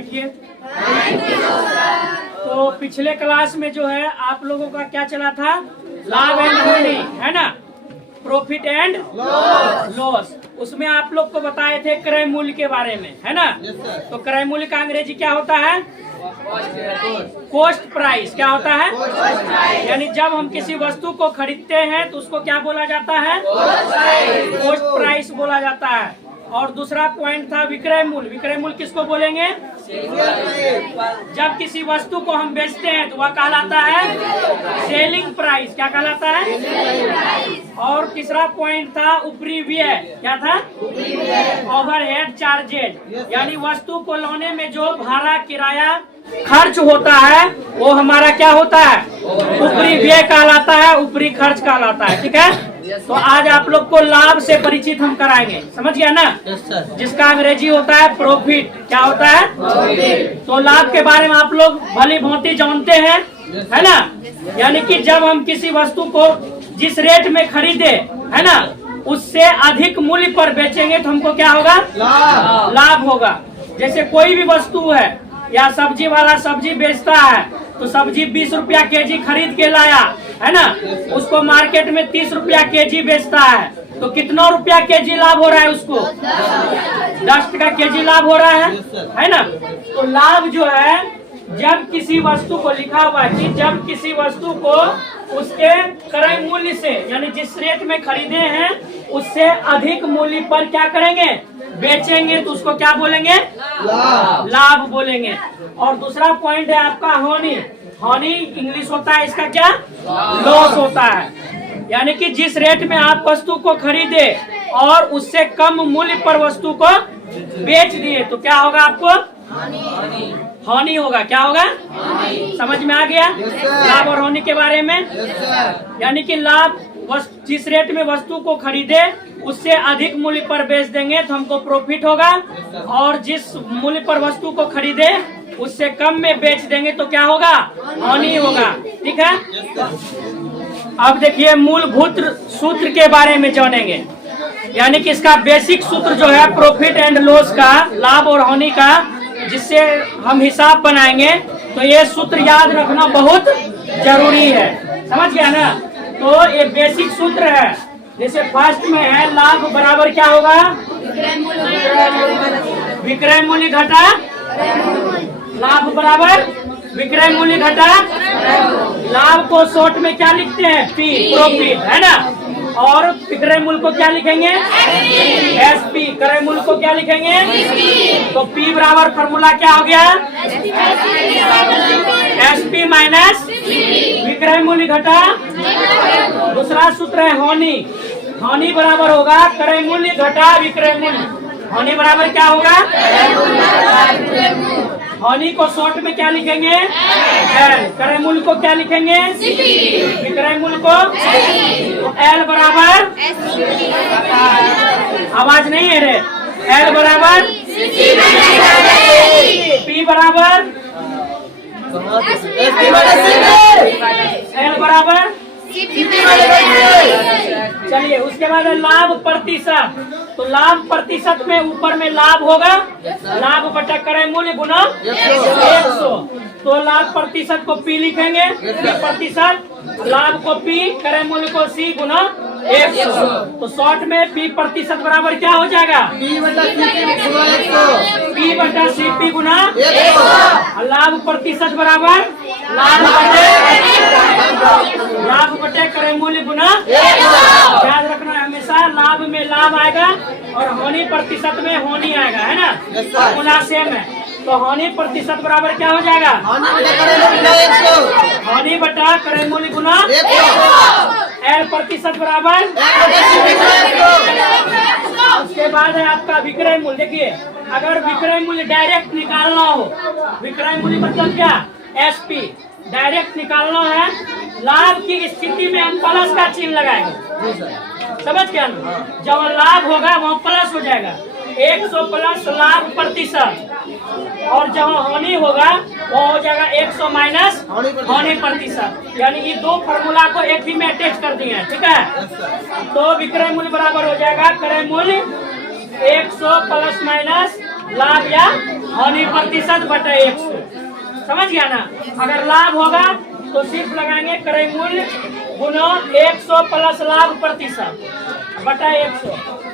बैठिए। तो पिछले क्लास में जो है आप लोगों का क्या चला था, लाभ एंड हानि, है ना, प्रॉफिट एंड लॉस। उसमें आप लोग को बताए थे क्रय मूल्य के बारे में, है ना। तो क्रय मूल्य का अंग्रेजी क्या होता है, कॉस्ट प्राइस। क्या होता है, यानी जब हम किसी वस्तु को खरीदते हैं तो उसको क्या बोला जाता है, कॉस्ट प्राइस बोला जाता है। और दूसरा पॉइंट था विक्रय मूल्य। विक्रय मूल्य किसको बोलेंगे, जब किसी वस्तु को हम बेचते हैं तो वह कहलाता है सेलिंग प्राइस। क्या कहलाता है। और तीसरा पॉइंट था ऊपरी व्यय। क्या था, ओवरहेड चार्जेज, यानी वस्तु को लाने में जो भाड़ा किराया खर्च होता है वो हमारा क्या होता है, ऊपरी व्यय कहलाता है, ऊपरी खर्च कहलाता है। ठीक है। तो आज आप लोग को लाभ से परिचित हम कराएंगे, समझ गया ना, जिसका अंग्रेजी होता है प्रॉफिट। क्या होता है, तो लाभ के बारे में आप लोग भली भांति जानते हैं, है ना। यानी कि जब हम किसी वस्तु को जिस रेट में खरीदे, है ना, उससे अधिक मूल्य पर बेचेंगे तो हमको क्या होगा, लाभ होगा। जैसे कोई भी वस्तु है या सब्जी वाला सब्जी बेचता है तो सब्जी 20 रुपया केजी खरीद के लाया, है ना, उसको मार्केट में 30 रुपया केजी बेचता है, तो कितना रुपया केजी लाभ हो रहा है उसको, 10 टका केजी लाभ हो रहा है ना। तो लाभ जो है, जब किसी वस्तु को लिखा हुआ है कि जब किसी वस्तु को उसके क्रय मूल्य से, यानी जिस रेट में खरीदे हैं उससे अधिक मूल्य पर क्या करेंगे, बेचेंगे, तो उसको क्या बोलेंगे, लाभ बोलेंगे। और दूसरा पॉइंट है आपका हानि। हानि इंग्लिश होता है इसका क्या, लॉस होता है। यानी कि जिस रेट में आप वस्तु को खरीदे और उससे कम मूल्य पर वस्तु को बेच दिए तो क्या होगा, आपको हानि होगा। क्या होगा, समझ में आ गया लाभ और हानि के बारे में। यानी कि लाभ जिस रेट में वस्तु को खरीदे उससे अधिक मूल्य पर बेच देंगे तो हमको प्रॉफिट होगा, और जिस मूल्य पर वस्तु को खरीदे उससे कम में बेच देंगे तो क्या होगा, हानि होगा। ठीक है। अब देखिए मूलभूत सूत्र के बारे में जानेंगे। यानी कि इसका बेसिक सूत्र जो है प्रॉफिट एंड लॉस का, लाभ और हानि का, जिससे हम हिसाब बनाएंगे, तो ये सूत्र याद रखना बहुत जरूरी है। समझ गया ना। तो ये बेसिक सूत्र है। जैसे फर्स्ट में है लाभ बराबर क्या होगा, विक्रय मूल्य घटा लाभ बराबर विक्रय मूल्य घटा लाभ को शॉर्ट में क्या लिखते हैं, पी, प्रॉफिट, है ना। और विक्रय मूल्य को क्या लिखेंगे, एसपी। क्रय मूल्य को क्या लिखेंगे, तो पी बराबर फॉर्मूला क्या हो गया, एसपी माइनस विक्रय मूल्य घटा। दूसरा सूत्र है हानि। हानि बराबर होगा क्रय मूल्य घटा विक्रय मूल्य। हानि बराबर क्या होगा, हानि को शॉर्ट में क्या लिखेंगे, एल। क्रय मूल्य को क्या लिखेंगे, विक्रय मूल्य को, तो एल बराबर, आवाज नहीं है रे, एल बराबर पी बराबर एल बराबर। चलिए उसके बाद है लाभ प्रतिशत। तो लाभ प्रतिशत में ऊपर में लाभ होगा, लाभ बटा क्रय मूल्य गुना 100। तो लाभ प्रतिशत को पी लिखेंगे, प्रतिशत, लाभ को पी, क्रय मूल्य को सी गुना 100। तो शॉर्ट में पी प्रतिशत बराबर क्या हो जाएगा, पी बटा सी पी गुना 100। लाभ प्रतिशत बराबर लाभ बटे क्रय मूल्य गुना। याद रखना है हमेशा, लाभ में लाभ आएगा और हानि प्रतिशत में हानि आएगा, है ना, फॉर्मूला सेम है। तो हानि प्रतिशत बराबर क्या हो जाएगा, हानि बटा क्रय मूल्य गुना। एल प्रतिशत बराबर। उसके बाद है आपका विक्रय मूल्य। देखिए अगर विक्रय मूल्य डायरेक्ट निकालना हो, विक्रय मूल्य मतलब क्या, एसपी, डायरेक्ट निकालना है, लाभ की स्थिति में हम प्लस का चिन्ह लगाएंगे। समझ गया ना, जब लाभ होगा वहाँ प्लस हो जाएगा, 100 प्लस लाभ प्रतिशत, और जहाँ हानि होगा वो हो जाएगा 100 माइनस हानि प्रतिशत। यानी ये दो फॉर्मूला को एक ही में अटैच कर दिए हैं। ठीक है। तो विक्रय मूल्य बराबर हो जाएगा क्रय मूल्य 100 प्लस माइनस लाभ या हानि प्रतिशत बटे 100। समझ गया ना। अगर लाभ होगा तो सिर्फ लगाएंगे क्रय मूल्य गुना 100 प्लस लाभ प्रतिशत बटा 100,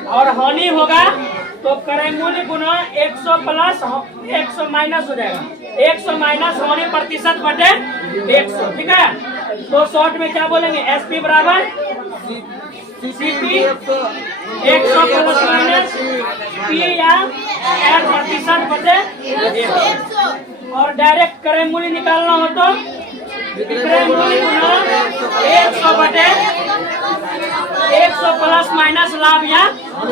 और हानि होगा तो क्रय मूल्य गुना 100 प्लस 100 माइनस हो जाएगा 100 माइनस हानि प्रतिशत बटे 100। ठीक है, तो शॉर्ट में क्या बोलेंगे, एसपी बराबर सीपी 100 प्लस माइनस पी या एल प्रतिशत बटे 100। और डायरेक्ट क्रय मूल्य निकालना हो तो क्रय मूल्य गुना 100 बटे 100 प्लस माइनस लाभ या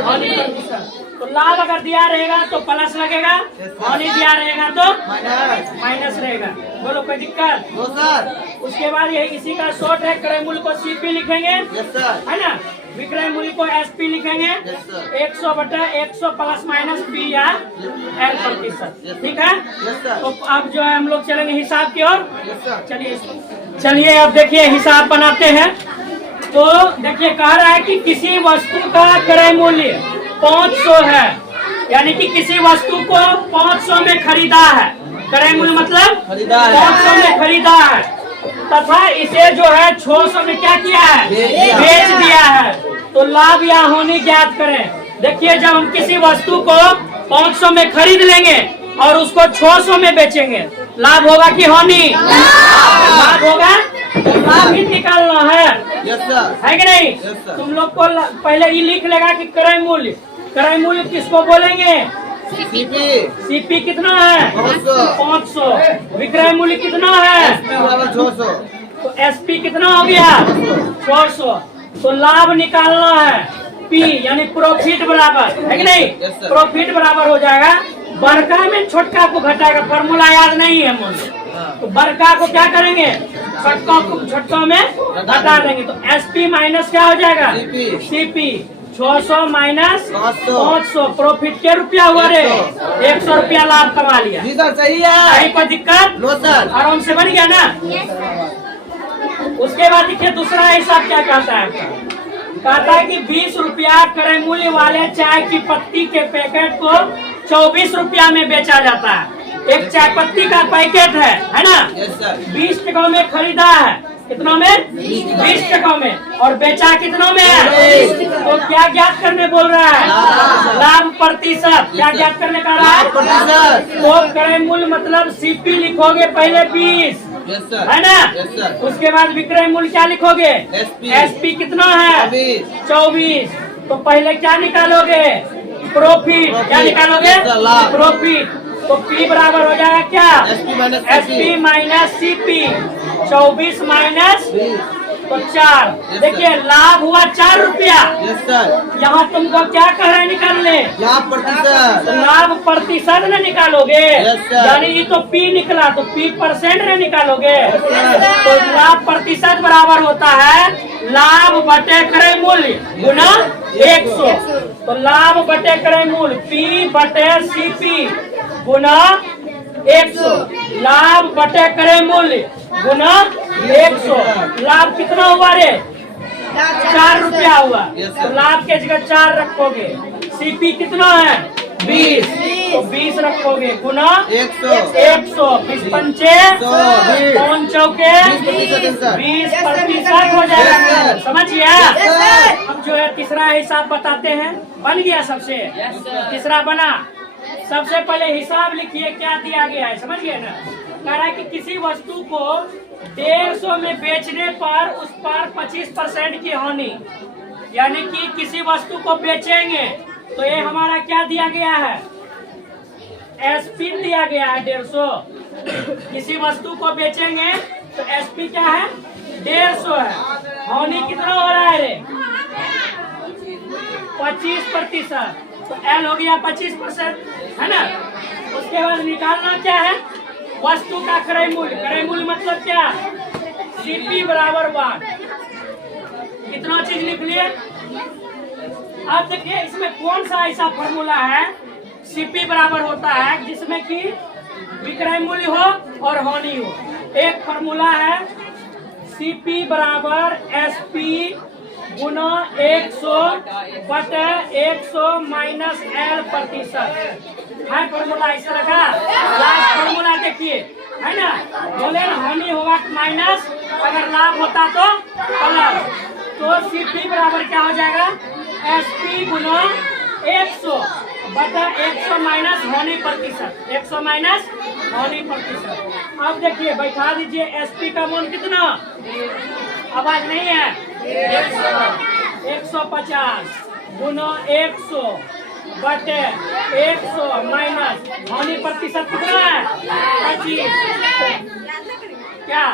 हानि प्रतिशत। तो लाभ अगर दिया रहेगा तो प्लस लगेगा, हानि दिया रहेगा तो माइनस रहेगा। बोलो कोई दिक्कत? उसके बाद ये इसी का शॉर्ट है, क्रय मूल्य को सीपी लिखेंगे है ना, विक्रय मूल्य को एसपी लिखेंगे 100 बटा 100 प्लस माइनस पी या एल प्रतिशत। ठीक है, तो अब जो है हम लोग चलेंगे हिसाब की ओर। चलिए अब देखिए हिसाब बनाते हैं। तो देखिए कह रहा है कि किसी वस्तु का क्रय मूल्य 500 है, यानी कि किसी वस्तु को 500 में खरीदा है, क्रय मूल्य मतलब 500 में खरीदा है, तथा इसे जो है 600 में क्या किया है, बेच दिया है। तो लाभ या हानि ज्ञात करें। देखिए जब हम किसी वस्तु को 500 में खरीद लेंगे और उसको 600 में बेचेंगे, लाभ होगा कि हानि? लाभ होगा, लाभ ही निकालना है कि नहीं? तुम लोग को पहले ये लिख लेगा कि क्रय मूल्य किसको बोलेंगे? सीपी कितना है? 500। विक्रय मूल्य कितना है? 600। तो एसपी कितना हो गया? 600। तो लाभ निकालना है पी यानी प्रॉफिट बराबर है कि नहीं? प्रॉफिट बराबर हो जाएगा बड़का में छोटका को घटाएगा, फॉर्मूला याद नहीं है मुझे, तो बड़का को क्या करेंगे, छोटका में घटा देंगे। तो एसपी माइनस क्या हो जाएगा? सीपी 600 माइनस 500, प्रॉफिट क्या रुपया हुआ रे? 100 रुपया लाभ कमा लिया। सही है, कहीं कोई दिक्कत? आराम से बन गया ना। उसके बाद देखिए दूसरा हिसाब क्या कहता है आपका, कहता है कि 20 रुपया क्रय मूल्य वाले चाय की पत्ती के पैकेट को 24 रुपया में बेचा जाता है। एक चाय पत्ती का पैकेट है ना, 20 टका में खरीदा है, कितना में? 20 टका में, और बेचा कितना में है? तो क्या ज्ञात करने बोल रहा है? लाभ प्रतिशत। क्या ज्ञात करने का रहा है? तो क्रय मूल्य मतलब सीपी लिखोगे पहले 20 है ना, उसके बाद विक्रय मूल्य क्या लिखोगे? एसपी कितना है? 24। तो पहले क्या निकालोगे? प्रॉफिट। क्या निकालोगे? प्रॉफिट। तो पी बराबर हो जाएगा क्या? एसपी माइनस सीपी 24 माइनस तो 4। देखिए लाभ हुआ 4 रुपया। यहाँ तुमको क्या कह रहे हैं निकालने? लाभ प्रतिशत न निकालोगे, यानी ये तो पी निकला तो पी परसेंट न निकालोगे। तो लाभ प्रतिशत बराबर होता है लाभ बटे क्रय मूल्य गुना 100। तो लाभ बटे क्रय मूल्य पी बटे सीपी गुना 100, लाभ बटे क्रय मूल्य गुना 100। लाभ कितना हुआ रे? 4 रुपया हुआ। तो लाभ के जगह 4 रखोगे। सीपी कितना है? 20, तो 20 रखोगे गुना 100। 20 पंचे 5 चौके 20% हो जाएगा। समझिए। अब जो है तीसरा हिसाब बताते हैं। बन गया सबसे? तीसरा बना। सबसे पहले हिसाब लिखिए क्या दिया गया है, समझिए ना। कह रहा है कि किसी वस्तु को 150 में बेचने पर उस पर 25% की हानि, यानी कि किसी वस्तु को बेचेंगे तो ये हमारा क्या दिया गया है? एसपी दिया गया है 150। किसी वस्तु को बेचेंगे तो एसपी क्या है? 150 है। हानि कितना हो रहा है रे? 25%। तो एल हो गया 25% है ना। उसके बाद निकालना क्या है? वस्तु का क्रय मूल्य। क्रय मूल्य मतलब क्या? सीपी बराबर 1। कितना चीज लिख लिए? अब देखिए इसमें कौन सा ऐसा फॉर्मूला है सीपी बराबर होता है जिसमें कि विक्रय मूल्य हो और हानि हो। एक फॉर्मूला है सीपी बराबर एसपी गुना 100 बटे 100 माइनस एल प्रतिशत। है फॉर्मूला इस तरह का। लास्ट फॉर्मूला देखिए, है ना, बोले ना हानि होगा माइनस, अगर लाभ होता तो प्लस। तो CP बराबर क्या हो जाएगा, SP गुना 100 बटा 100 माइनस हानि प्रतिशत, 100 माइनस हानि प्रतिशत। अब देखिए बैठा दीजिए, SP का मान कितना, आवाज नहीं है, 150 गुना 100 बटे 100 माइनस हानि प्रतिशत कितना है, 25। क्या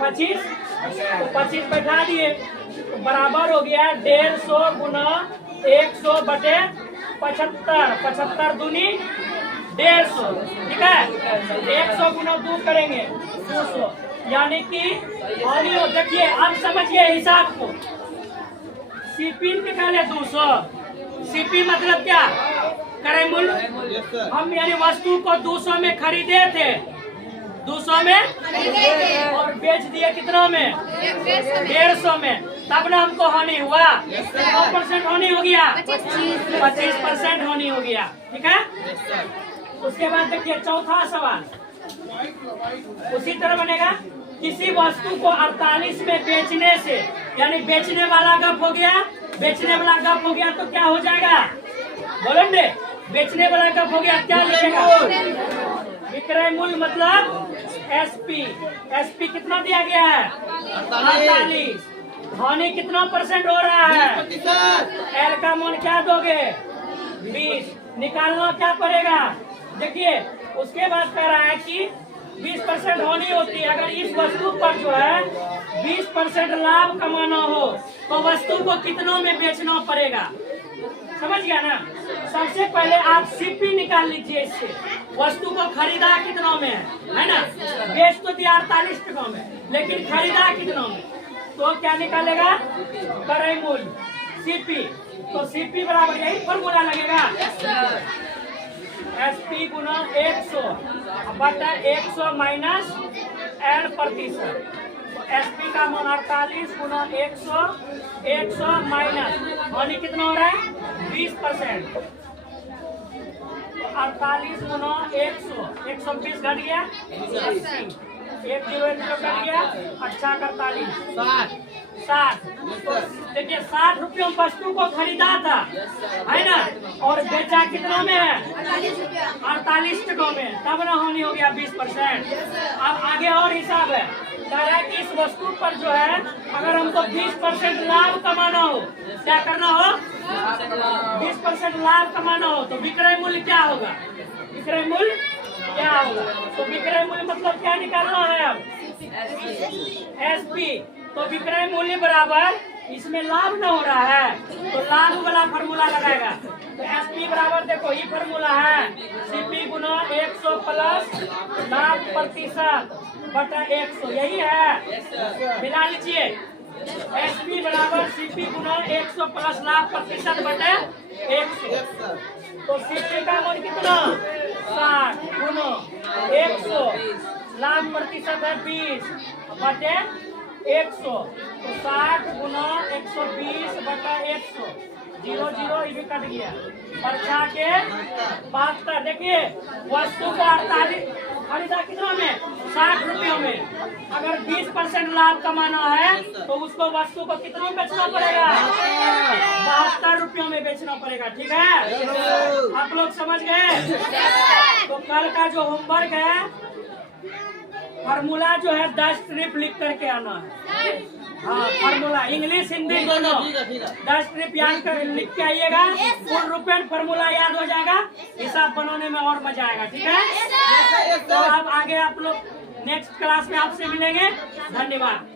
25, तो 25 बैठा दिए, तो बराबर हो गया 150 गुना 100 बटे 75, 75 दूनी 150, ठीक है। 100 गुना 2 करेंगे 200, यानी कि हानि हो। देखिए अब समझिए हिसाब को, CP निकाले 200, CP मतलब क्या, क्रय मूल्य। हम यानी वस्तु को 200 में खरीदे थे, 200 में और बेच दिए कितना में, 150 में, तब ना हमको हानि हुआ। 100% हानि हो गया, 25% हानि हो गया, ठीक है। उसके बाद देखिए चौथा सवाल उसी तरह बनेगा। किसी वस्तु को 48 में बेचने से, यानी बेचने वाला गप हो गया, बेचने वाला गप हो गया तो क्या हो जाएगा, बोलेंगे बेचने वाला गप हो गया, क्या लिखेगा, विक्रय मूल्य मतलब SP। SP कितना दिया गया है, 48। हानि कितना % हो रहा है, L का मान क्या दोगे, 20। निकालना क्या पड़ेगा, देखिए उसके बाद कह रहा है कि 20% हानि होती है। अगर इस वस्तु पर जो है 20% लाभ कमाना हो तो वस्तु को कितनों में बेचना पड़ेगा, समझ गया ना। सबसे पहले आप CP निकाल लीजिए, इससे वस्तु को खरीदा कितनों में है ना, बेच तो दिया 48 टका में, लेकिन खरीदा कितनों में, तो क्या निकालेगा, क्रय मूल्य CP। तो CP बराबर यही फॉर्मूला लगेगा, SP गुना 100 बटा 100 माइनस L प्रतिशत। तो SP का मान 48 गुना 100, 100 माइनस हानि कितना हो रहा है, 20%। तो 48 गुना 100, 120 घट गया 80, 1 कट गया, अच्छा 48, 60। देखिए 60 रुपयों में वस्तु को खरीदा था, है ना, और बेचा कितना में है, 48 टका में, तब ना हानि हो गया 20%। अब आगे और हिसाब है, कह रहा है कि इस वस्तु पर जो है अगर हमको 20% लाभ कमाना हो, क्या करना हो, 20% लाभ कमाना हो तो विक्रय मूल्य क्या होगा, विक्रय मूल्य क्या होगा। तो विक्रय मूल्य मतलब क्या निकालना है, अब SP। तो विक्रय मूल्य बराबर, इसमें लाभ न हो रहा है तो लाभ वाला फॉर्मूला लगाएगा। तो SP बराबर देखो ये फॉर्मूला है, CP गुना 100 प्लस लाभ प्रतिशत बटा 100, यही है, मिला लीजिए। SP बराबर CP गुना 100 प्लस लाभ प्रतिशत बटे 100। तो CP का मान कितना, 60 गुना 100, लाभ प्रतिशत है 20 बटे 100। तो 60 गुना 120 बटा 100, 0 0 ये भी कट गया, बचा के 72। देखिए वस्तु को 48 खरीदा कितना में, 60 रुपयों में, अगर 20% लाभ कमाना है तो उसको वस्तु को कितना बेचना पड़ेगा, 72 रुपयों में बेचना पड़ेगा, ठीक है। आप लोग समझ गए। तो कल का जो होमवर्क है, फार्मूला जो है 10 ट्रिप लिख करके आना है। हाँ फार्मूला इंग्लिश हिंदी दोनों 10 ट्रिप याद कर लिख के आइएगा, पूर्ण रूपेण फार्मूला याद हो जाएगा, हिसाब बनाने में और मजा आएगा, ठीक है। तो अब आगे आप लोग नेक्स्ट क्लास में आपसे मिलेंगे, धन्यवाद।